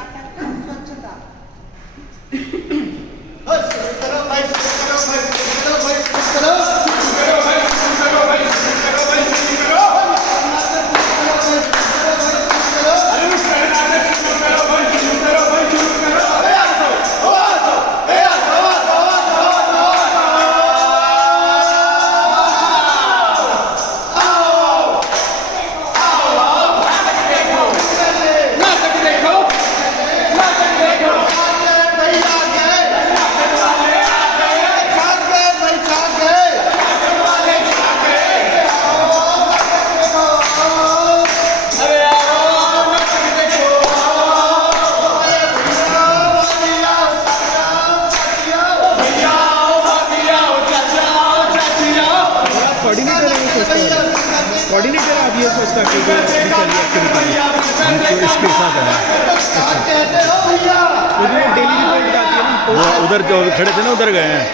नाटक स्वच्छता। कोऑर्डिनेटर आप ये सोचता कि हमको इसके साथ है डेली रिपोर्ट आती है ना, वो उधर जो खड़े थे ना उधर गए हैं।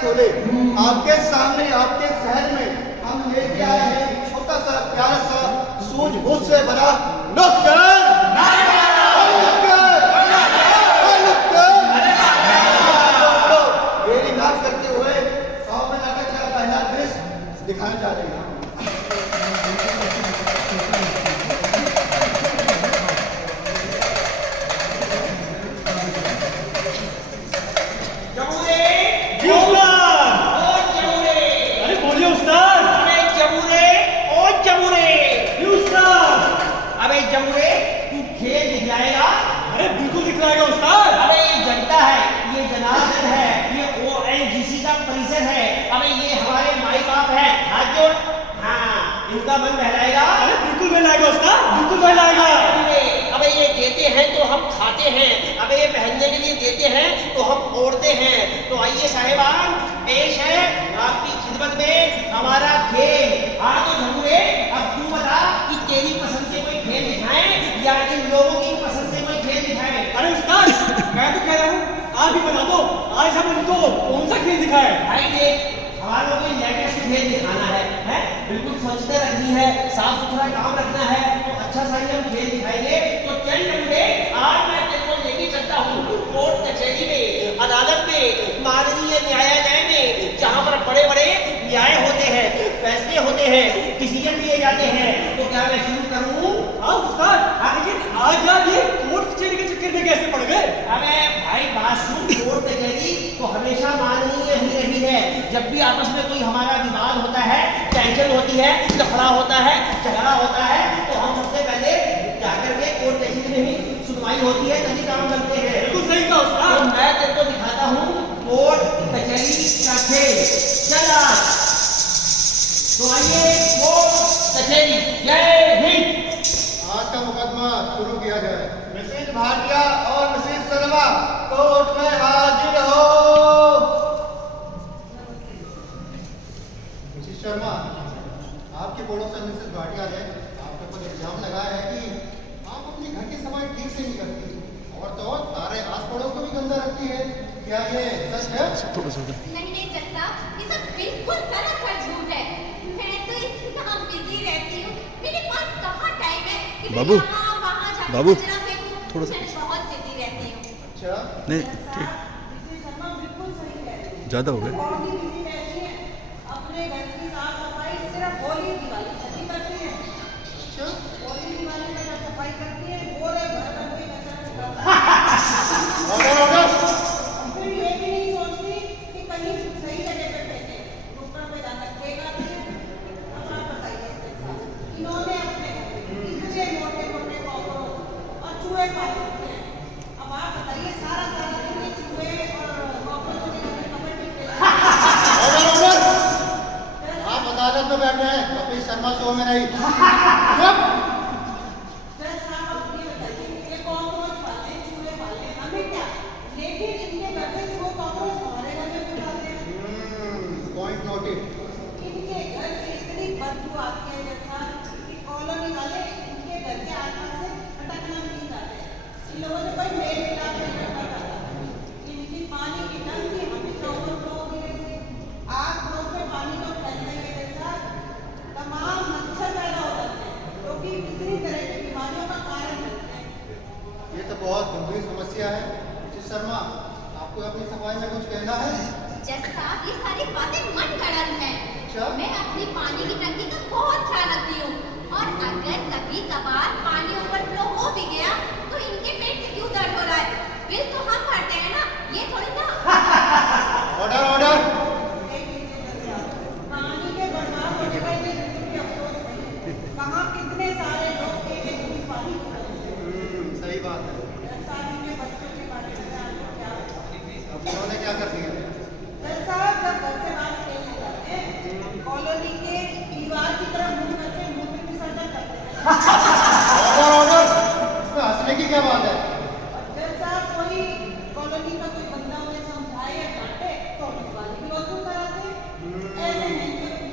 खोले आपके सामने, आपके शहर में हम लेके आए हैं छोटा सा प्यारा सा सूझबूझ से बना नुक्कड़। मेरी नाक करते हुए 100 में नाटक का पहला दृश्य दिखाना चाह रहे हैं। इनका मन बहलाएगा। अरे बिल्कुल बहलाएगा उस्ताद, बिल्कुल बहलाएगा। अबे ये देते हैं तो हम खाते हैं, अबे ये पहनने के लिए देते हैं तो हम ओढ़ते हैं। तो आइए साहिबान, पेश है आपकी खिदमत में हमारा खेल। हाँ तो झंगुए, अब तू बता कि तेरी पसंद से कोई खेल दिखाएं या इन लोगों की पसंद से कोई खेल दिखाएं। अरे उस्ताद, मैं तो कह रहा हूँ आप ही बता दो, आज हम इनको कौन सा खेल दिखाएं? भाई देख, हमारे लोगों को लेटेस्ट खेल दिखाना है, बिल्कुल स्वच्छता रखनी है, साफ सुथरा काम रखना है, तो अच्छा सा ही हम खेल दिखाएंगे। तो चल जंगले, आज मैं तेरे लेके चलता हूँ कोर्ट कचहरी में, अदालत में, माननीय न्यायालय में, जहाँ पर बड़े बड़े न्याय होते हैं, फैसले होते हैं, डिसीजन लिए जाते हैं। तो क्या मैं शुरू करूँ? हाँ उस्ताद, लेकिन आज आप ये कोर्ट कचहरी के चक्कर में कैसे पड़ गए? अबे भाई बात सुन, कोर्ट कचहरी तो हमेशा माननीय ही रही है। जब भी आपस में कोई हमारा विवाद होता है, टेंशन होती है, लफड़ा होता है, झगड़ा होता है, तो हम सबसे पहले जाकर के कोर्ट कचहरी में ही सुनवाई होती है, तभी काम करते हैं। बिल्कुल सही कहा उस्ताद। तो मैं तेरे को दिखाता हूँ कोर्ट कचहरी का खेल। चला तो आइए कोर्ट कचहरी। जय हिंद। आज का मुकदमा शुरू किया जाए। मिसेज भाटिया और मिसेज शर्मा कोर्ट में हाजिर हो। मिसेज शर्मा, आपके पड़ोसन मिसेज भाटिया ने आपके ऊपर इल्जाम लगाया है कि आप अपने घर की सफाई ठीक से नहीं करती और तो और सारे आस पड़ोस को भी गंदा रखती है। क्या ये सच है? नहीं नहीं जस्सा, ये सब बिल्कुल सरासर झूठ है। मैं तो इतना बिजी रहती हूँ, मेरे पास कहाँ टाइम है कि बाबू, वहाँ जाकर बाबू, कचरा फेंकूं। थोड़ा सा मैं बहुत बिजी रहती हूँ। अच्छा, नहीं ठीक ज़्यादा हो गया। अपने घर की साफ सफाई सिर्फ होली दिवाली तभी करती है। अच्छा, होली दिवाली में जब सफाई करती है पूरे घर का कोई कचरा निकालता ऑर्डर ऑर्डर। है। फिर ये भी नहीं सोचती कि कहीं सही जगह पे फेंके, ऊपर पे जाकर फेंक आती है। अब आप बताइए इसके साथ इन्होंने अपने इतने मोटे मोटे कॉकरोच और चूहे पाले होते हैं। अब आप बताइए सारा सारा दिन ये चूहे और कॉकरोचों के घर कबड्डी खेलते हैं। Order order. आप अदालत में बैठे हैं, कपिल शर्मा शो में नहीं। चुप। सर साहब आप ये बताइए ये कॉकरोच पाले चूहे पाले हमें क्या, लेकिन इनके घर से वो कॉकरोच हमारे घर में क्यों आते हैं? Point noted. इनके घर से इतनी बदबू आती है जैसा कि कॉलोनी वाले इनके घर के आसपास से भटकना नहीं चाहते। इन लोगों से कोई मेल मिलाप नहीं करना चाहता। इनकी पानी की टंकी हमेशा ओवरफ्लो होती रहती है। आस पड़ोस में पानी को फैलने के जैसा तमाम मच्छर पैदा हो जाते हैं जो कि कितनी तरह की बीमारियों का कारण बनते हैं। ये तो बहुत गंभीर समस्या है। मिसेस शर्मा, आपको अपनी सफाई में कुछ कहना है? जज साहब, ये सारी बातें मन गढ़ंत हैं। अच्छा। मैं अपनी पानी की टंकी का बहुत ख्याल रखती हूँ, और अगर कभी कभार पानी ओवरफ्लो हो भी गया तो इनके पेट में क्यों दर्द हो रहा है? बिल तो हम भरते हैं ना, ये थोड़ी ना। Order order. पानी के बर्बाद होने का ये बिल्कुल भी अफसोस नहीं है। कहाँ कितने सारे लोग एक एक बूंद पानी खो रहे हैं। सही बात है। साथ ही में बच्चों के बारे में आपको क्या बताऊं? अब उन्होंने क्या कर दिया? सर साहब जब घर से बाहर खेलने जाते हैं कॉलोनी के दीवार की तरफ मुंह करके मुंह में विसर्जन करते हैं। Order order. इसमें हंसने की क्या बात है? सर साहब कोई कॉलोनी का कोई बंदा उन्हें समझाए या डांटे तो दिवाली भी वसूल कराते हैं। ऐसे नहीं करते।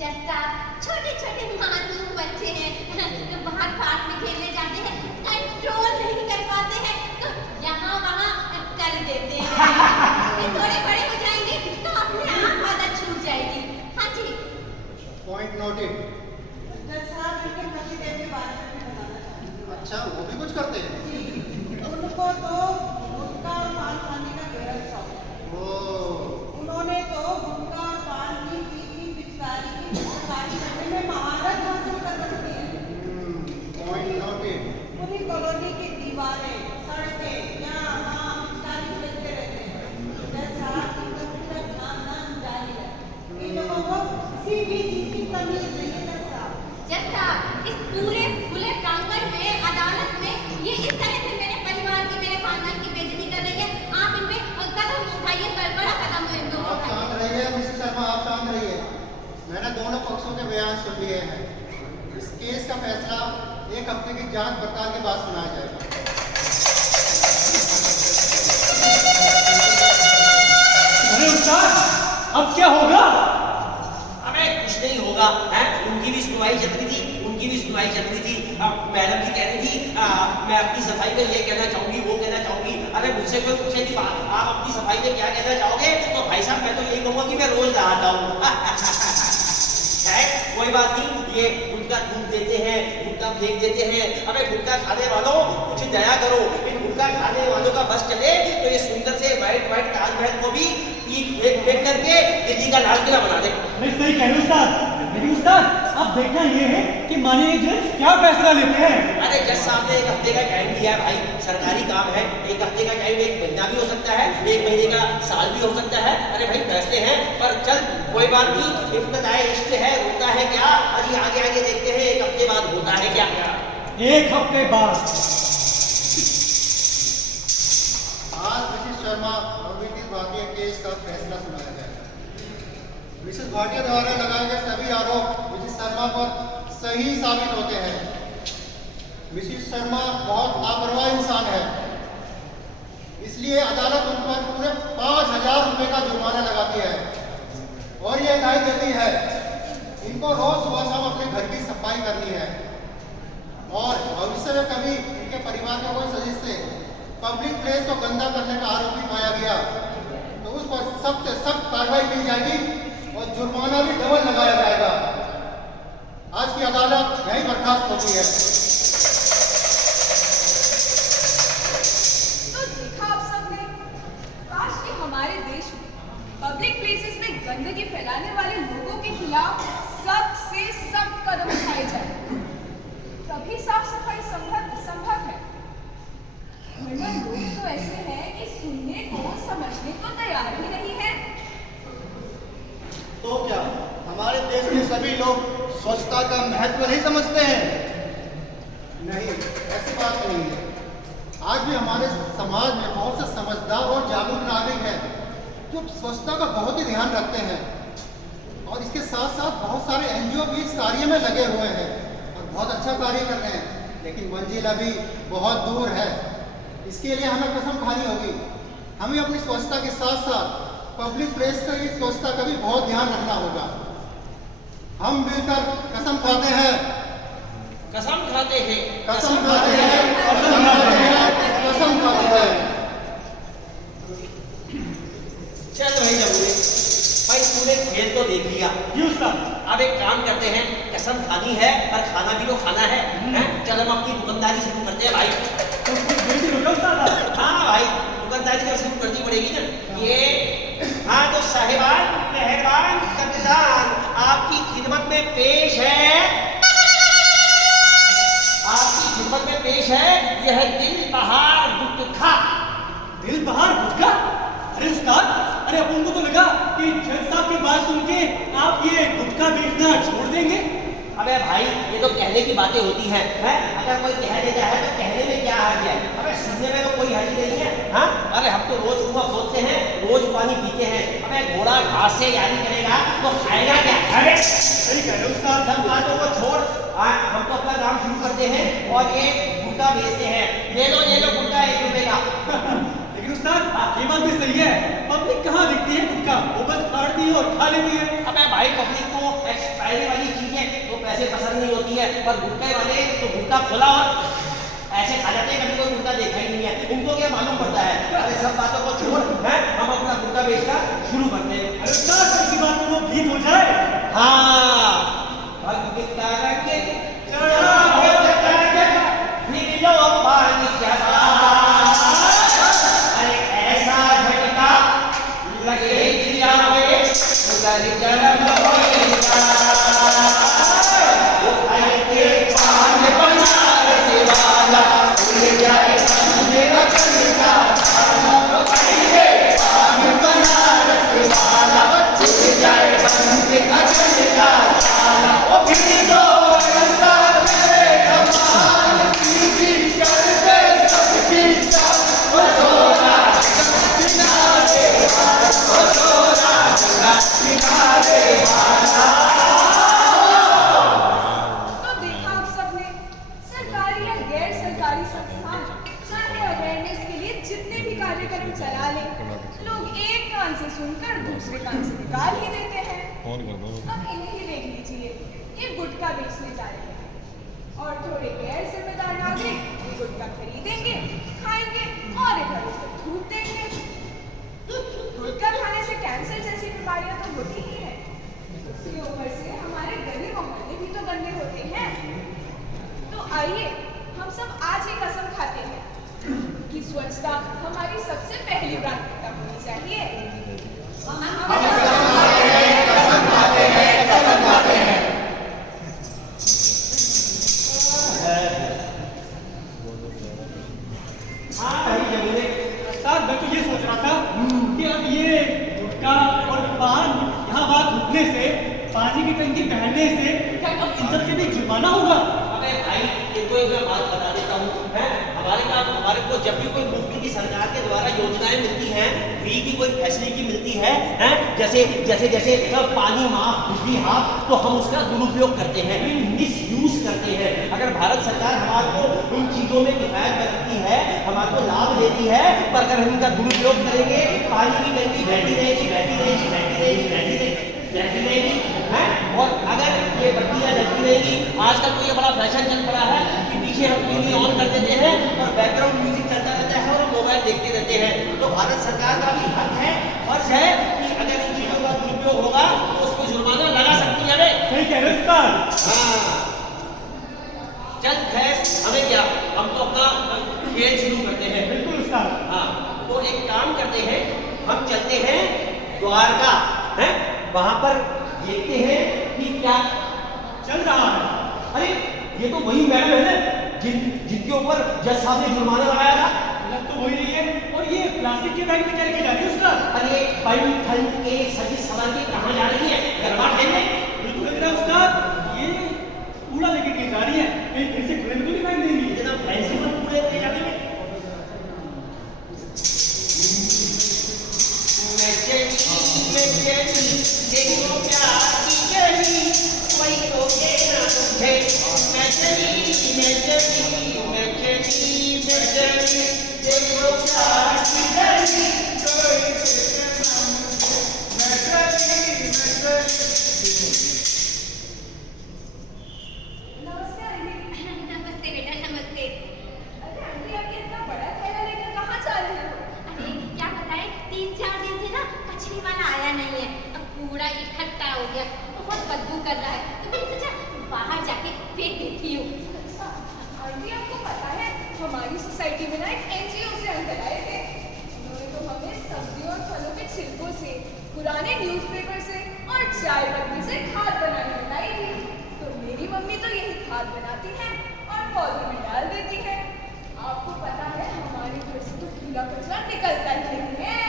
जज साहब, छोटे छोटे मासूम बच्चे हैं, तो बाहर पार्क में खेलने जाते हैं, कंट्रोल नहीं कर पाते हैं, तो यहाँ वहाँ कर देते हैं। ये थोड़े बड़े हो जाएंगे तो अपने आप आदत छूट जाएगी। हाँ जी। Point noted. सर साहब इनके पतिदेव के बारे में भी बताना चाहती हूँ। अच्छा, वो भी कुछ करते हैं? उनको तो गुटखा और पान खाने का बेहद शौक है। ओ, उन्होंने तो गुटखा और पान की पिचकारी करने में महारत हासिल कर रखी है। Point noted. पूरी कॉलोनी की दीवारें, सड़कें, यहाँ वहाँ पिचकारी फेंकते रहते हैं। जैसा इनका पूरा खानदान जारी है। इन लोगों को किसी भी चीज की तमीज नहीं है। जज साहब, इस पूरे खुले प्रांगण में, अदालत में ये इस तरह से मेरे परिवार की, मेरे खानदान की बेइज्जती कर रही है। आप इन पे कदम उठाइए, बड़ा कदम इन दोनों आप का। शांत रहिए मिसेस शर्मा, आप शांत रहिए। मैंने दोनों पक्षों के बयान सुन लिए हैं। इस केस का फैसला 1 हफ्ते की जांच पड़ताल के बाद सुनाया जाएगा। अरे उस्ताद अब क्या होगा? हमें कुछ नहीं होगा है। उनकी भी सुनवाई चल रही थी, उनकी भी सुनवाई चल रही थी। अब मैडम जी कह रही थी मैं अपनी सफाई में ये कहना चाहूंगी, वो कहना चाहूंगी। अरे मुझसे कोई पूछे कि आप अपनी सफाई में क्या कहना चाहोगे, तो भाई साहब मैं तो यही कहूंगा कि मैं रोज नहाता हूँ। है कोई बात नहीं, ये गुटखा थूक देते हैं, गुटखा फेंक देते हैं। अबे गुटखा खाने वालों कुछ दया करो, इन गुटखा खाने वालों का बस चले तो ये सुंदर से व्हाइट व्हाइट ताजमहल को भी फेंक करके दिल्ली का लाल किला बना दे। नहीं सही कह रहे हो उस्ताद, लेकिन उस्ताद अब देखना ये है कि माननीय जज क्या फैसला लेते हैं। अरे जज साहब ने 1 हफ्ते का टाइम दिया है भाई, सरकारी काम है। 1 हफ्ते का टाइम 1 महीना भी हो सकता है, 1 महीने का साल भी हो सकता है। अरे भाई फैसले हैं, पर चल कोई बात नहीं। इफ्तिदाई इश्क है, होता है क्या? अरे आगे आगे देखते हैं 1 हफ्ते बाद होता है क्या। 1 हफ्ते बाद आज मिसेस शर्मा और विनीत भाटिया केस का फैसला सुनाया जाएगा। मिसेस भाटिया द्वारा लगाए गए सभी आरोप मिसेस शर्मा पर सही साबित होते हैं। मिसेस शर्मा बहुत लापरवाह इंसान है, इसलिए अदालत उन पर पूरे 5,000 रुपए का जुर्माना लगाती है और ये हिदायत देती है इनको रोज सुबह शाम अपने घर की सफाई करनी है, और भविष्य में कभी इनके परिवार का कोई सदस्य पब्लिक प्लेस को गंदा करने का आरोपी पाया गया तो उस पर सख्त से सख्त कार्रवाई की जाएगी और जुर्माना भी डबल लगाया जाएगा। आज की अदालत यही बर्खास्त होती है। भी लोग स्वच्छता का महत्व नहीं समझते हैं। नहीं, ऐसी बात नहीं है। आज भी हमारे समाज में बहुत से समझदार और जागरूक नागरिक हैं जो स्वच्छता का बहुत ही ध्यान रखते हैं और इसके साथ साथ बहुत सारे NGO भी इस कार्य में लगे हुए हैं और बहुत अच्छा कार्य कर रहे हैं, लेकिन मंजिल अभी बहुत दूर है। इसके लिए हमें कसम खानी होगी। हमें अपनी स्वच्छता के साथ साथ पब्लिक प्लेस का ये स्वच्छता का भी बहुत ध्यान रखना होगा। हम मिलकर कसम खाते हैं, कसम खाते हैं, कसम खाते हैं, कसम खाते हैं, कसम खाते हैं। चल भाई जबूरे, भाई तूने खेल तो देख लिया। जी उस्ताद। अब एक काम करते हैं, कसम खानी है और खाना भी तो खाना है, हैं? चल हम अपनी दुकानदारी शुरू करते हैं भाई। तो कुछ देर से रुका उस्ताद। हाँ भाई, दुकानदारी तो शुरू करनी पड़ेगी ना। ये हाँ तो साहिबान, मेहरबान, कप्तान, आपकी खिदमत में पेश है, आपकी खिदमत में पेश है यह दिल बहार गुटखा। दिल बहार गुटखा? अरे उस्ताद, अरे अपन को तो लगा कि जज साहब की बात सुन के आप ये गुटखा बेचना छोड़ देंगे। अबे भाई, ये तो कहने की बातें होती हैं, हैं? अगर कोई कह देता है तो कहने में क्या हर्ज है? अबे सुनने में तो कोई हर्ज नहीं है, हाँ? अरे हम तो रोज सुबह सोचते हैं, रोज पानी पीते हैं। अबे घोड़ा घास से यारी करेगा तो खाएगा क्या? अरे सही कह रहे हो उस्ताद। सब बातों को छोड़, हम तो अपना काम शुरू करते हैं और ये गुटखा बेचते हैं। ले लो गुटखा 1 रुपए का। लेकिन उस्ताद, ये बात भी सही है, पब्लिक कहाँ दिखती है गुटखा, वो बस फाड़ती है और खा लेती है। अबे भाई, पब्लिक को एक्सपायरी वाली चीजें तो पैसे पसंद नहीं होती है, पर गुटखे वाले तो गुटखा खोला और ऐसे खा जाते हैं, कभी कोई गुटखा देखा ही नहीं है। इनको क्या मालूम पड़ता है? अरे सब बातों को छोड़, हैं? हम अपना गुटखा बेचना शुरू करते हैं। अरे उस्ताद, इसी बात में वो गीत हो जाए। हाँ, भगविता रंग चढ़ा हो जगह, नीलो पानी चढ़ा, अरे ऐसा झटका लगे जिया में, उधर जन्म होएगा। वो आए के पान बनारस वाला, उड़ जाए मेरा कलिजा, वो आए के पान बनारस वाला, उड़ जाए मेरा कलिजा। वो फिर तो अंदर मेरे कमाल की करते सबकी सब, वो सोना किनारे वाला, वो सोना किनारे वाला। तो देखा आप सबने, सरकारी या गैर सरकारी संस्थान चाहे अवेयरनेस के लिए जितने भी कार्यक्रम चला लें, लोग एक कान से सुनकर दूसरे कान से निकाल ही देते हैं। अब इन्हें ही देख लीजिए, ये गुटखा बेचने जा रहे हैं और थोड़े गैर जिम्मेदार नागरिक ये गुटखा खरीदेंगे, खाएंगे और इधर उधर थूक देंगे। गुटखा खाने से कैंसर जैसी बीमारियां तो होती ही है, इसके ऊपर से हमारे गली मोहल्ले भी तो गंदे होते हैं। तो आइए हम सब आज ही कसम खाते हैं कि स्वच्छता हमारी सबसे पहली प्राथमिकता होनी चाहिए। हाँ भाई जबूरे, उस्ताद, मैं तो ये सोच रहा था कि अब ये गुटखा और पान यहाँ बात उठने से, पानी की टंकी पहनने से, क्या अब इन सब से भी जुर्माना होगा? अबे भाई, इनको एक मैं बात बता देता हूँ, हैं? हमारे को जब भी कोई मुफ्त की सरकार के द्वारा योजनाएं मिलती हैं, फ्री की कोई फैसिलिटी मिलती है, हैं? जैसे पानी माफ, बिजली हाफ, तो हम उसका दुरुपयोग करते हैं, मिसयूज करते हैं। अगर भारत सरकार हमारे को उन चीजों में किफायत करती है, हमारे को लाभ देती है, पर अगर हम इनका दुरुपयोग करेंगे, पानी की टंकी बैठी रहेगी, हैं? और अगर ये बत्तियां जलती रहेगी, आजकल तो ये बड़ा फैशन चल पड़ा है कि पीछे हम टीवी ऑन कर देते हैं और बैकग्राउंड म्यूजिक चलता रहता है और मोबाइल देखते रहते हैं। तो भारत सरकार का भी हक है, फर्ज है कि अगर इन चीजों का दुरुपयोग होगा तो उसको जुर्माना लगा सकती है। सही कह रहे हो उस्ताद। हाँ, चल खैर, हमें क्या, हम तो अपना खेल शुरू करते हैं। बिल्कुल उस्ताद। हाँ, तो एक काम करते हैं, हम चलते हैं द्वारका, हैं? वहां पर देखते हैं कि क्या चल रहा है। अरे ये तो वही मैडम है ना जिनके ऊपर जज साहब ने जुर्माना लगाया था। लग तो वही नहीं है। और ये प्लास्टिक के बैग में क्या लेके जा रही है उस्ताद? अरे बन ठन के सजी सवार के कहाँ जा रही है? गरबा खेलने। बिल्कुल लग रहा है उस्ताद, ये कूड़ा लेके कहीं जा रही है, कहीं फिर से खुले में तो नहीं फेंक देंगी। जनाब फैंसी में कूड़े ले जाने में देखो प्यार की जर्नी कोई रोके ना तुझे मैं चली देखो प्यार की जर्नी कोई नमस्ते आंटी। नमस्ते बेटा, नमस्ते। अरे आंटी, आप ये इतना बड़ा थैला लेकर कहाँ जा रहे हो? अरे क्या बताएं, 3-4 दिन से ना कचरे वाला आया नहीं है। अब कूड़ा इकट्ठा हो गया, बहुत बदबू कर रहा है, तो मैंने सोचा बाहर जाके फेंक देती हूँ। अच्छा, आंटी आपको पता है हमारी सोसाइटी में ना एक NGO से अंकल आए थे। उन्होंने तो हमें सब्जियों और फलों के छिलकों से, पुराने न्यूज़पेपर से और चाय पत्ती से खाद बनाने बताई थी। तो मेरी मम्मी तो यही खाद बनाती है और पौधों में डाल देती है। आपको पता है हमारे घर से तो गीला कचरा निकलता ही नहीं है।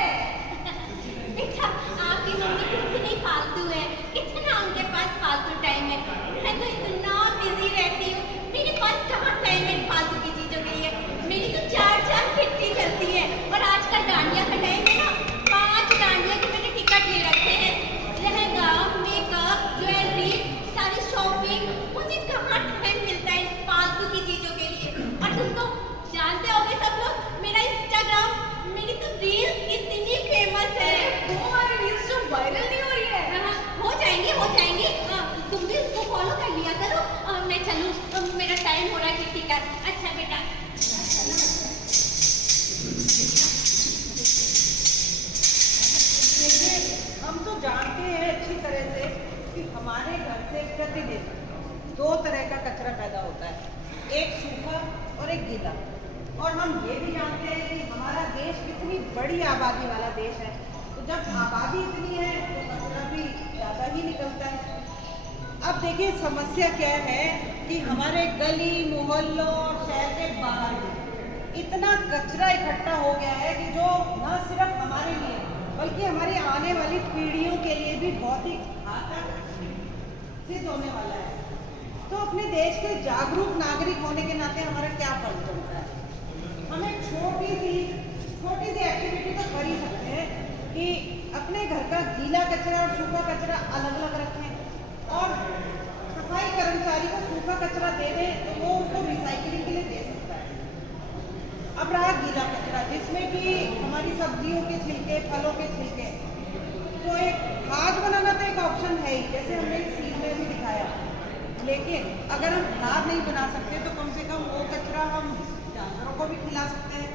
बेटा, आपकी मम्मी कितनी फालतू है, कितना उनके पास फालतू टाइम है। मैं तो इतना बिजी रहती हूँ, मेरे पास कहाँ टाइम है फालतू की चीजों के लिए। मेरी तो 4 किट्टी चलती है और आजकल डांडिया का टाइम है ना, 5 डांडिया के मैंने टिकट ले रखे हैं। लहंगा, मेकअप, ज्वेलरी, सारी शॉपिंग, मुझे कहाँ टाइम मिलता है इन फालतू की चीजों के लिए। और तुम तो जानते होगे सब लोग, मेरा इंस्टाग्राम, मेरी तो रील्स कितनी फेमस है। वो हमारी रील्स जो वायरल नहीं हो रही है। हाँ, हो जाएंगी, हो जाएंगी। तुम भी उसको फॉलो कर लिया करो। मैं चलूँ, मेरा टाइम हो रहा है किट्टी का। अच्छा बेटा। देखिए, हम तो जानते हैं अच्छी तरह से कि हमारे घर से प्रतिदिन 2 तरह का कचरा पैदा होता है, एक सूखा और एक गीला। और हम ये भी जानते हैं कि हमारा देश कितनी बड़ी आबादी वाला देश है, तो जब आबादी इतनी है तो कचरा भी ज़्यादा ही निकलता है। अब देखिए समस्या क्या है कि हमारे गली मोहल्लों और शहर के बाहर भी इतना कचरा इकट्ठा हो गया है कि जो न सिर्फ हमारे लिए बल्कि हमारी आने वाली पीढ़ियों के लिए भी बहुत ही घातक सिद्ध होने वाला है। तो अपने देश के जागरूक नागरिक होने के नाते हमारा क्या फर्ज बनता है? हम एक छोटी सी एक्टिविटी तो कर ही सकते हैं कि अपने घर का गीला कचरा और सूखा कचरा अलग अलग रखें और सफाई कर्मचारी को सूखा कचरा दे दें तो वो उसको रिसाइकलिंग के लिए दे सकता है। अब रहा गीला कचरा, जिसमें कि हमारी सब्जियों के छिलके, फलों के छिलके, तो एक खाद बनाना तो एक ऑप्शन है ही, जैसे हमने सीन में भी दिखाया। लेकिन अगर हम खाद नहीं बना सकते तो कम से कम वो कचरा हम जानवरों को भी खिला सकते हैं,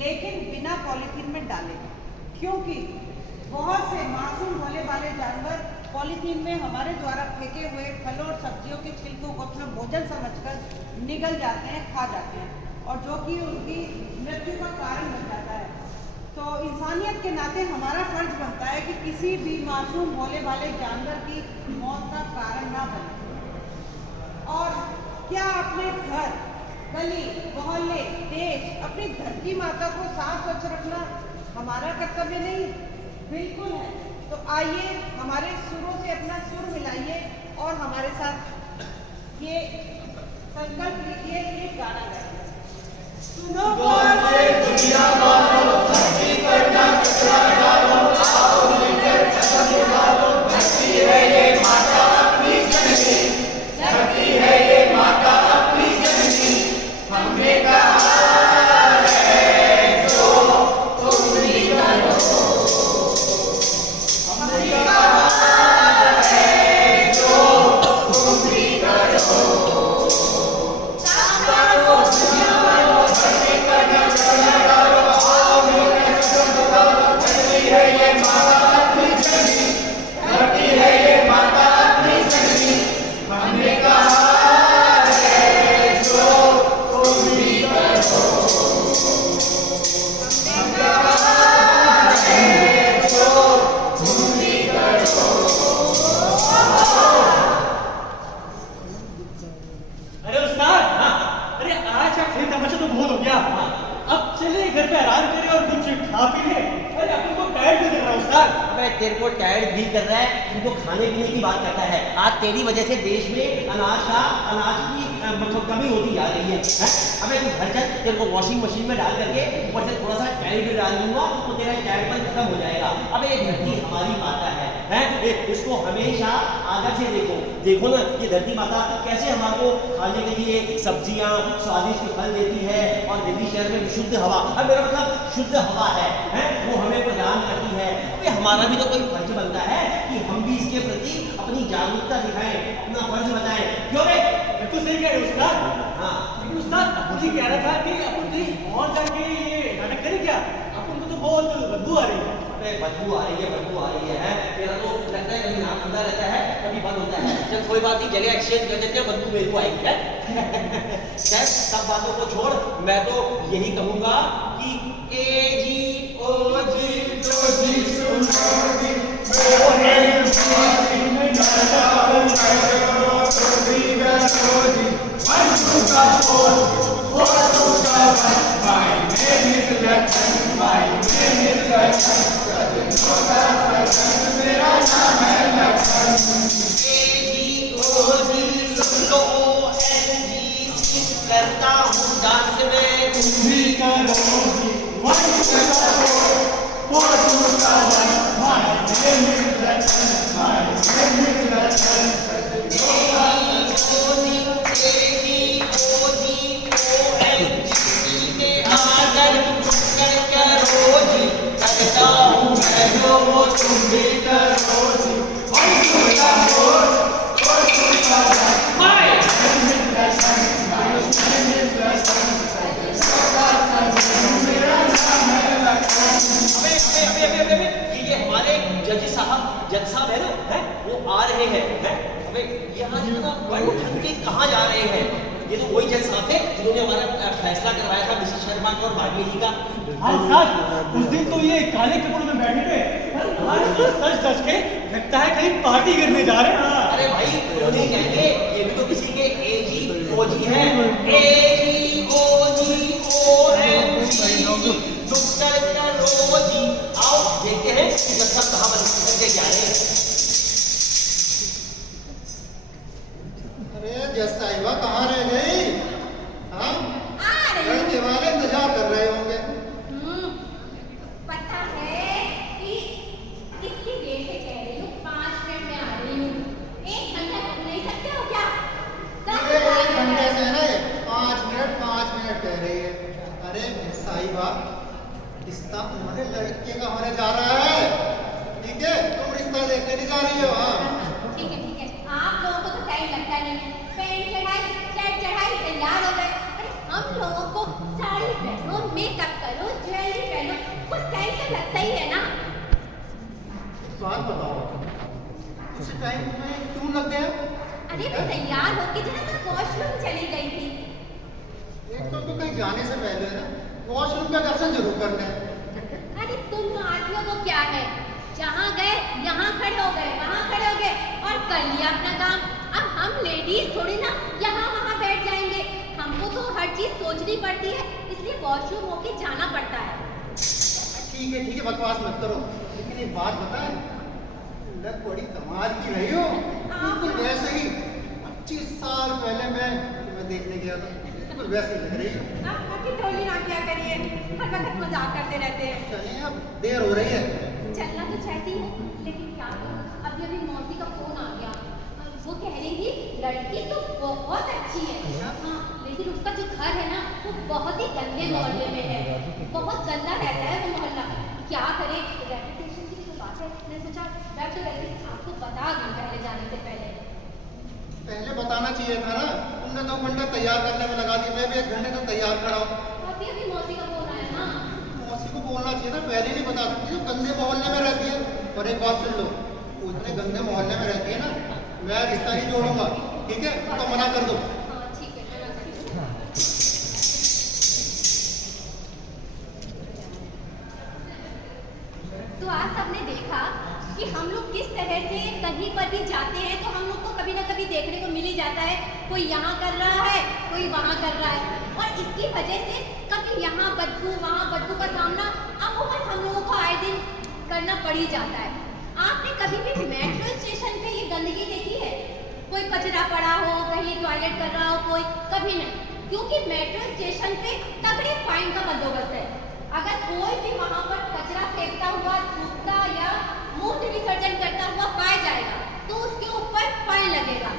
लेकिन बिना पॉलीथीन में डाले, क्योंकि बहुत से मासूम भोले वाले जानवर पॉलीथीन में हमारे द्वारा फेंके हुए फलों और सब्जियों के छिलकों को अपना भोजन समझकर निगल जाते हैं, खा जाते हैं, और जो कि उनकी मृत्यु का कारण बन जाता है। तो इंसानियत के नाते हमारा फर्ज बनता है कि किसी भी मासूम भोले वाले जानवर की मौत का कारण ना बने। और क्या अपने घर, गली, मोहल्ले, देश, अपनी धरती माता को साफ स्वच्छ रखना हमारा कर्तव्य नहीं? बिल्कुल है। तो आइए हमारे सुरों से अपना सुर मिलाइए और हमारे साथ ये संकल्प लीजिए, ये गाना गाइए। सुनो दुनिया वालों, धरती पर ना कचरा डालो, आओ मिलकर कदम उठाओ। धरती है ये माता अपनी जननी, धरती है ये माता अपनी जननी। हमने कहा है जो तुम भी करो, हमने कहा है जो तुम भी करो। दुनिया वालों, धरती पर ना डील कर रहा है, इनको खाने पीने की बात करता है। आज तेरी वजह से देश में अनाज की मतलब कमी होती जा रही है, हैं? अबे तू घर चल, तेरे को वॉशिंग मशीन में डाल करके ऊपर से थोड़ा सा टैल भी डाल दूंगा तो तेरा टैल खत्म हो जाएगा। अबे ये धरती हमारी माता है, हैं? इसको हमेशा आदर से देखो ना, ये धरती माता कैसे हमारे खाने के लिए सब्जियां स्वादिष्ट फल देती है और दिल्ली शहर में शुद्ध हवा, अब मेरा मतलब शुद्ध हवा है, वो हमें प्रदान करती है। अबे हमारा भी तो कोई फर्ज बनता है कि हम भी इसके प्रति अपनी जागरूकता दिखाएं, अपना फर्ज बताएं। क्यों बे? तो सही कह रहे हो उस्ताद। हाँ, लेकिन उस्ताद अपन ये कह रहा था कि अपन कहीं और जाके ये नाटक करें क्या? अपन को तो बहुत बदबू आ रही है। अबे बदबू आ रही है, हैं? तेरा तो लगता है कभी नाक खुला रहता है, कभी बंद होता है। चल कोई बात नहीं, जगह एक्सचेंज कर देते हैं, बदबू मेरे को आएगी है। खैर सब बातों को छोड़, मैं तो यही कहूंगा कि ए जी ओ जी तो जी सुनो जी ओ है करता हूँ डांस में तुम भी जज साहब है ना, है वो आ रहे हैं, हैं? अबे यहाँ इतना बड़ ठग के कहाँ जा रहे हैं? ये तो वही जज साहब थे जिन्होंने हमारा फैसला करवाया था मिसेस शर्मा को और भाग्य जी का। हाँ साहब, उस दिन तो ये काले कपड़ों में बैठे थे, आज तो सच के लगता है कहीं पार्टी करने जा रहे हैं। अरे भाई क्यों नहीं कहेंगे, ये भी तो किसी के एजी ओजी हैं, एजी ओजी ओएमजी डॉक्टर करोजी। आओ देखते हैं जज साहब कहाँ बदल के जा रहे हैं। अरे जज साहिबा कहाँ रह गई? हाँ, लड़के वाले इंतजार कर रहे होंगे। पता है कि कितनी देर से कह रही हूँ, 5 मिनट में आ रही हूँ। 1 घंटा रुक नहीं सकते हो क्या? अरे 1 घंटे से नहीं, 5 मिनट कह रही है। अरे साहिबा, रिश्ता तुम्हारे लड़के का होने जा रहा है, ठीक है? तुम रिश्ता देखने नहीं जा रही हो। हाँ ठीक है, आप लोगों को तो टाइम लगता नहीं है। पेंट चढ़ाई, शर्ट चढ़ाई, तैयार हो गए। अरे हम लोगों को साड़ी पहनो, मेकअप करो, ज्वेलरी पहनो, कुछ टाइम तो लगता ही है ना। बात बताओ, उस टाइम में क्यों लग गया? अरे मैं तैयार होके जरा सा वॉशरूम चली गई थी। एक तो कहीं जाने से पहले ना वॉशरूम का दर्शन जरूर करना है। अरे तुम आदमियों को क्या है, जहाँ गए यहाँ खड़े हो गए, वहाँ खड़े हो गए और कर लिया अपना काम। अब हम लेडीज थोड़ी ना यहाँ वहाँ बैठ जाएंगे, हमको तो हर चीज सोचनी पड़ती है, इसलिए वॉशरूम होके जाना पड़ता है। ठीक है, बकवास मत करो, लेकिन एक बात बताएं, लग बड़ी कमाल की रही हो। बिल्कुल वैसे ही 25 साल पहले मैं तुम्हें देखने गया था, बिल्कुल वैसे लग रही हो। आपकी टोली ना क्या करिए, हर वक्त मजाक करते रहते हैं। चलिए अब देर हो रही है। चलना तो चाहती हूँ, लेकिन क्या करूँ, अभी मौसी का फोन आ गया। वो कह रही थी लड़की तो बहुत अच्छी है, हाँ, लेकिन उसका जो घर है ना वो बहुत ही गंदे मोहल्ले में है, बहुत गंदा रहता है वो मोहल्ला। क्या करे, रेपुटेशन की तो बात है। मैंने सोचा मैं तो वैसे आपको बता दूँ पहले जाने से पहले बताना चाहिए था ना, तुमने 2 घंटा तैयार करने में लगा दिया, मैं भी 1 घंटे तक तैयार खड़ा हूँ। अभी मौसी का फोन आया ना। मौसी को बोलना चाहिए था, पहले नहीं बता सकती, जो गंदे मोहल्ले में रहती है। और एक बात सुन लो, वो इतने गंदे मोहल्ले में रहती है ना, मैं रिश्ता नहीं जोड़ूंगा, ठीक है? तो मना कर दो। हाँ ठीक है, मना कर दो। तो आज सबने देखा कि हम लोग किस तरह से कहीं पर भी जाते हैं तो हम लोग को कभी ना कभी देखने को मिल ही जाता है, कोई यहाँ कर रहा है, कोई वहाँ कर रहा है, और इसकी वजह से कभी यहाँ बदबू वहाँ बदबू का सामना अमूमन हम लोगों को आए दिन करना पड़ ही जाता है। आपने कभी भी मेट्रो स्टेशन पे ये गंदगी देखी है? कोई कचरा पड़ा हो, कहीं टॉयलेट कर रहा हो कोई, कभी नहीं। क्योंकि मेट्रो स्टेशन पे तगड़े फाइन का बंदोबस्त है। अगर कोई भी वहां पर कचरा फेंकता हुआ, थूकता या मूत्र विसर्जन करता हुआ पाया जाएगा तो उसके ऊपर फाइन लगेगा।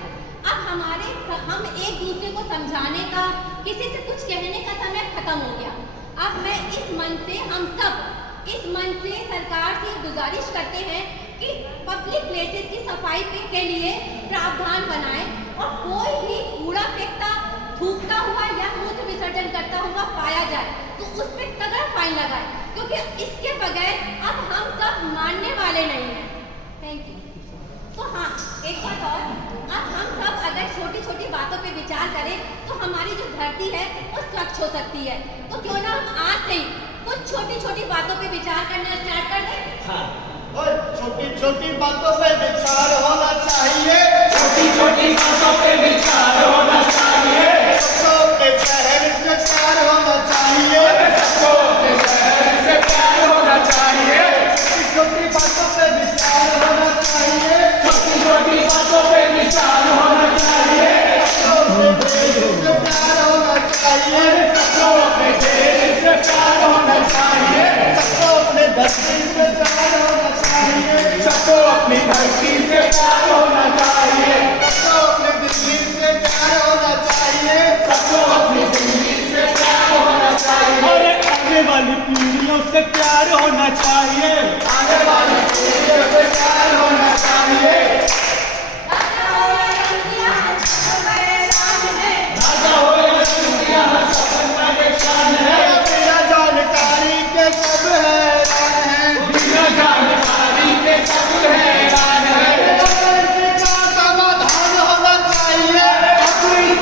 अब हम एक दूसरे को समझाने का, किसी से कुछ कहने का समय खत्म हो गया। अब मैं इस मन से, हम सब इस मन से सरकार से गुजारिश करते हैं कि पब्लिक प्लेसेस की सफाई के लिए प्रावधान बनाए और कोई भी कूड़ा फेंकता, थूकता हुआ या मूत्र विसर्जन करता हुआ पाया जाए तो उस पर तगड़ा फाइन लगाए, क्योंकि इसके बगैर अब हम सब मानने वाले नहीं हैं। Thank you. तो हाँ, एक बात और, अब हम सब अगर छोटी छोटी बातों पे विचार करें तो हमारी जो धरती है वो स्वच्छ हो सकती है। तो क्यों ना हम आज से ही कुछ छोटी छोटी बातों पे विचार करना स्टार्ट कर दें? हाँ। और छोटी छोटी बातों पे विचार होना चाहिए। छोटी छोटी बातों पे विचार होना चाहिए। सबको अपने शहर से प्यार होना चाहिए। सबको अपने शहर से प्यार होना चाहिए। छोटी छोटी बातों पे विचार होना चाहिए। छोटी छोटी बातों पे विचार होना चाहिए। सबको अपने देश से प्यार होना चाहिए। सबको अपने देश से प्यार होना चाहिए। सबको अपने धरती से प्यार होना चाहिए। सबको अपनी धरती से प्यार होना चाहिए। सबको अपने दिल्ली से प्यार होना चाहिए। सबको अपनी दिल्ली से प्यार होना चाहिए। और आने वाली पीढ़ियों से प्यार होना चाहिए। आने वाली पीढ़ियों से प्यार होना चाहिए। राजा हो या दुनिया सपना के शान है। बिना जानकारी के सब हैरान हैं। बिना जानकारी के सब हैरान है। इसका समाधान होना चाहिए।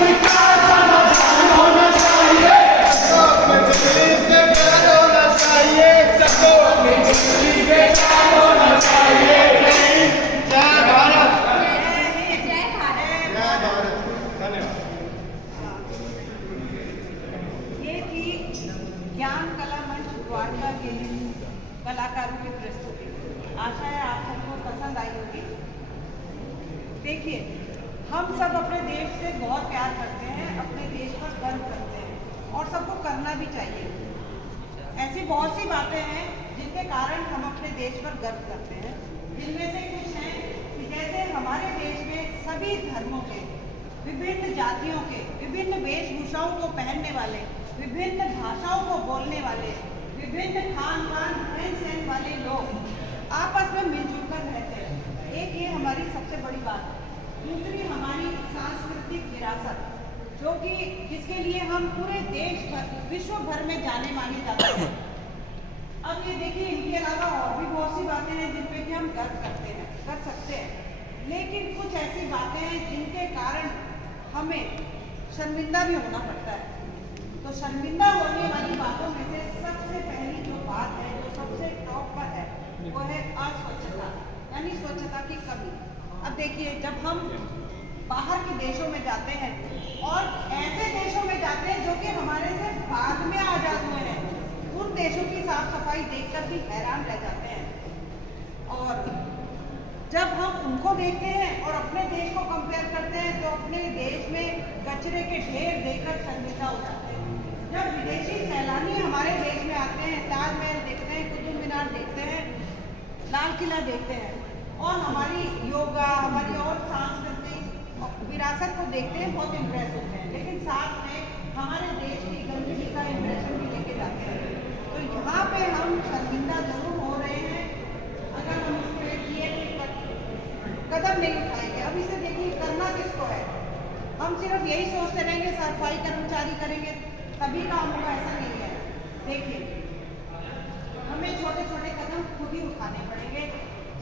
इसका समाधान होना चाहिए। सबको अपने दिल्ली से प्यार होना चाहिए। सबको अपनी दिल्ली से प्यार होना चाहिए। जय भारत। जय भारत। जय भारत। ये थी ज्ञान कला मंच द्वारका के कलाकारों की प्रस्तुति। आशा है आप सबको पसंद आई होगी। देखिए, हम सब अपने देश से बहुत प्यार करते हैं, अपने देश पर गर्व करते हैं और सबको करना भी चाहिए। ऐसी बहुत सी बातें हैं जिनके कारण हम अपने देश पर गर्व करते हैं। जिनमें से कुछ हैं कि जैसे हमारे देश में सभी धर्मों के, विभिन्न जातियों के, विभिन्न वेशभूषाओं को पहनने वाले, विभिन्न भाषाओं को बोलने वाले, विभिन्न खान पान रहन सहन वाले लोग आपस में मिलजुल कर रहते हैं। एक ये हमारी सबसे बड़ी बात है। दूसरी हमारी सांस्कृतिक विरासत, जो कि जिसके लिए हम पूरे देश भर, विश्व भर में जाने माने जाते हैं। अब ये देखिए, इनके अलावा और भी बहुत सी बातें हैं जिन पे कि हम गर्व करते हैं, कर सकते हैं, लेकिन कुछ ऐसी बातें हैं जिनके कारण हमें शर्मिंदा भी होना पड़ता है। तो शर्मिंदा होने वाली बातों में से सबसे पहली जो बात है, जो सबसे टॉप पर है, वो है अस्वच्छता, यानी स्वच्छता की कमी। अब देखिए, जब हम बाहर के देशों में जाते हैं और ऐसे देशों में जाते हैं जो कि हमारे से बाद में आजाद हुए हैं, उन देशों की साफ सफाई देखकर भी हैरान रह जाते हैं। और जब हम उनको देखते हैं और अपने देश को कंपेयर करते हैं तो अपने देश में कचरे के ढेर देखकर शर्मिंदा हो जाते हैं। जब विदेशी सैलानी हमारे देश में आते हैं, ताजमहल देखते हैं, कुतुब मीनार देखते हैं, लाल किला देखते हैं और हमारी योगा, हमारी और सांस्कृतिक विरासत को देखते हैं, बहुत इम्प्रेस होते हैं, लेकिन साथ में हमारे देश की गंदगी का इम्प्रेशन भी लेके जाते हैं। तो यहाँ पे हम शर्मिंदा जरूर हो रहे हैं अगर हम इस पे किए कदम नहीं उठाएंगे। अब इसे देखिए, करना किसको है? हम सिर्फ यही सोचते रहेंगे सफाई कर्मचारी करेंगे तभी काम होगा, ऐसा नहीं है। देखिए, हमें छोटे छोटे कदम खुद ही उठाने पड़ेंगे।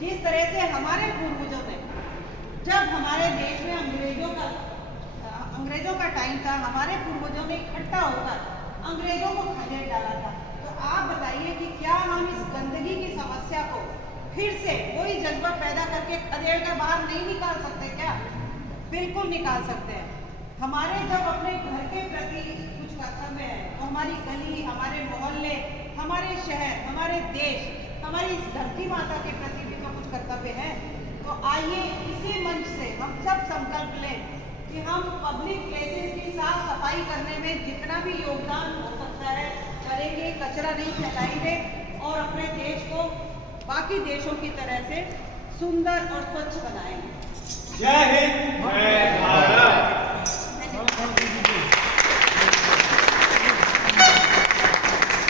जिस तरह से हमारे पूर्वजों ने, जब हमारे देश में अंग्रेजों का टाइम था, हमारे पूर्वजों ने इकट्ठा होकर अंग्रेजों को खदेड़ डाला था। तो आप बताइए कि क्या हम इस गंदगी की समस्या को फिर से वही जज्बा पैदा करके खदेड़ कर बाहर नहीं निकाल सकते क्या? बिल्कुल निकाल सकते हैं। हमारे जब अपने घर के प्रति कुछ कर्तव्य है तो हमारी गली, हमारे मोहल्ले, हमारे शहर, हमारे देश, हमारी इस धरती माता के प्रति भी तो कुछ कर्तव्य है। आइए इसी मंच से हम सब संकल्प लें कि हम पब्लिक प्लेसेस की साफ सफाई करने में जितना भी योगदान हो सकता है करेंगे, कचरा नहीं फैलाएंगे और अपने देश को बाकी देशों की तरह से सुंदर और स्वच्छ बनाएंगे। जय हिंद, जय भारत।